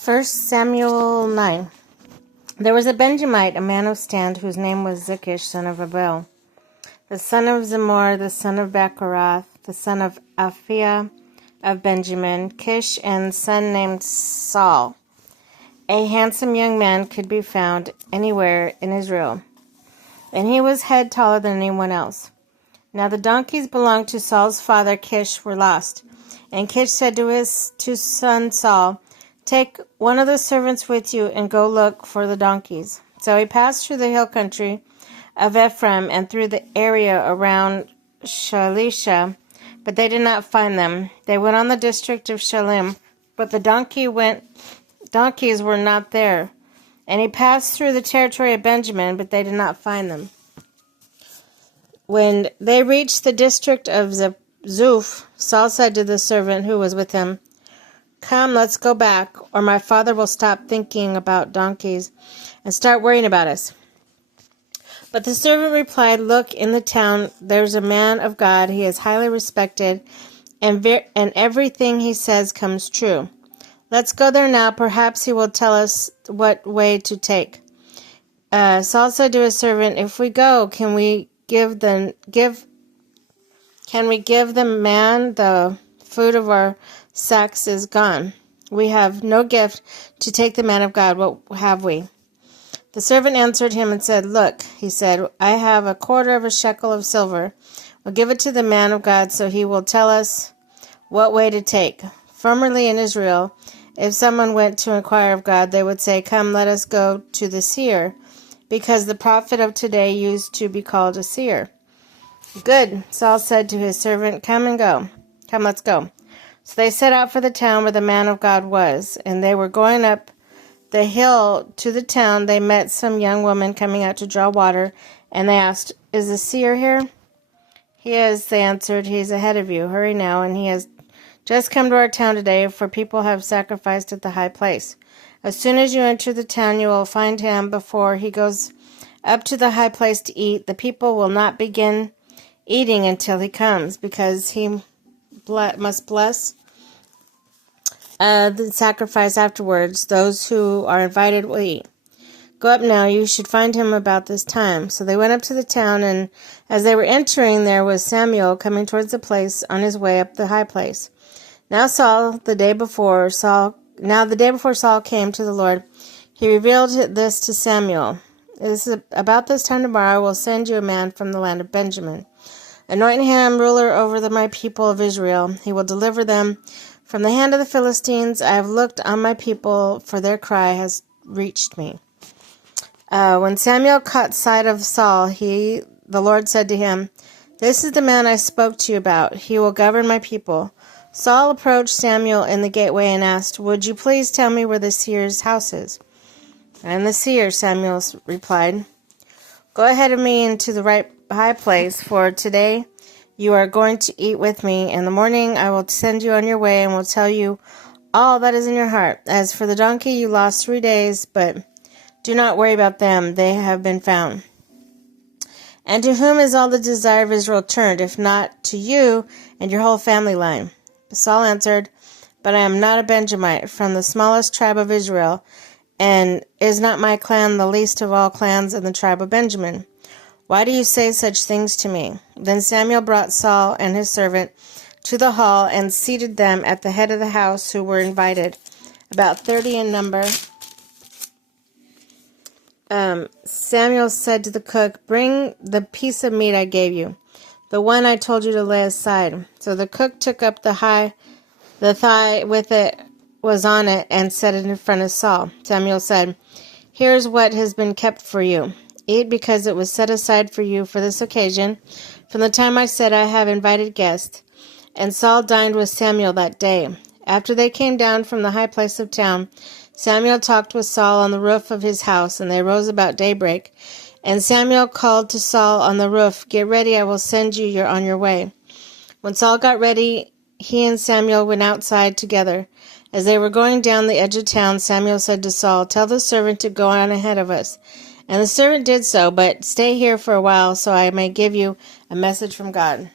First Samuel 9. There was a Benjamite, a man of stand, whose name was Zikish, son of Abel, the son of Zimor, the son of Bechorath, the son of Aphiah of Benjamin, Kish, and son named Saul. A handsome young man could be found anywhere in Israel, and he was head taller than anyone else. Now the donkeys belonged to Saul's father Kish were lost, and Kish said to his son Saul, "Take one of the servants with you and go look for the donkeys." So he passed through the hill country of Ephraim and through the area around Shalisha, but they did not find them. They went on the district of Shalim, but the donkeys were not there. And he passed through the territory of Benjamin, but they did not find them. When they reached the district of Zuph, Saul said to the servant who was with him, "Come, let's go back, or my father will stop thinking about donkeys and start worrying about us." But the servant replied, "Look, in the town there's a man of God. He is highly respected, and everything he says comes true. Let's go there now. Perhaps he will tell us what way to take." Saul said to his servant, "If we go, can we give the man the food of our sacks is gone? We have no gift to take the man of God. What have we?" The servant answered him and said, "Look," he said, "I have a quarter of a shekel of silver. We'll give it to the man of God so he will tell us what way to take." Formerly in Israel, if someone went to inquire of God, they would say, "Come, let us go to the seer," because the prophet of today used to be called a seer. "Good," Saul said to his servant, "Come and go. Come, let's go." So they set out for the town where the man of God was, and they were going up the hill to the town. They met some young woman coming out to draw water, and they asked, "Is the seer here?" "He is," they answered. "He's ahead of you. Hurry now, and he has just come to our town today, for people have sacrificed at the high place. As soon as you enter the town, you will find him before he goes up to the high place to eat. The people will not begin eating until he comes, because he must bless the sacrifice afterwards. Those who are invited will eat. Go up now. You should find him about this time." So they went up to the town, and as they were entering, there was Samuel coming towards the place on his way up the high place. Now the day before Saul came to the Lord, he revealed this to Samuel. "It is about this time tomorrow I will send you a man from the land of Benjamin. Anoint him ruler over my people of Israel. He will deliver them from the hand of the Philistines. I have looked on my people, for their cry has reached me." When Samuel caught sight of Saul, the Lord said to him, "This is the man I spoke to you about. He will govern my people." Saul approached Samuel in the gateway and asked, "Would you please tell me where the seer's house is?" "I am the seer," Samuel replied. "Go ahead of me into the right high place, for today you are going to eat with me. In the morning I will send you on your way and will tell you all that is in your heart. As for the donkey, you lost 3 days, but do not worry about them. They have been found. And to whom is all the desire of Israel turned, if not to you and your whole family line?" Saul answered, "But I am not a Benjamite, from the smallest tribe of Israel, and is not my clan the least of all clans in the tribe of Benjamin? Why do you say such things to me?" Then Samuel brought Saul and his servant to the hall and seated them at the head of the house, who were invited, about 30 in number. Samuel said to the cook, "Bring the piece of meat I gave you, the one I told you to lay aside." So the cook took up the thigh with it was on it and set it in front of Saul. Samuel said, "Here's what has been kept for you. Eat, because it was set aside for you for this occasion, from the time I said I have invited guests." And Saul dined with Samuel that day. After they came down from the high place of town, Samuel talked with Saul on the roof of his house, and they rose about daybreak. And Samuel called to Saul on the roof, "Get ready, I will send you on your way." When Saul got ready, he and Samuel went outside together. As they were going down the edge of town, Samuel said to Saul, "Tell the servant to go on ahead of us." And the servant did so, "But stay here for a while, so I may give you a message from God."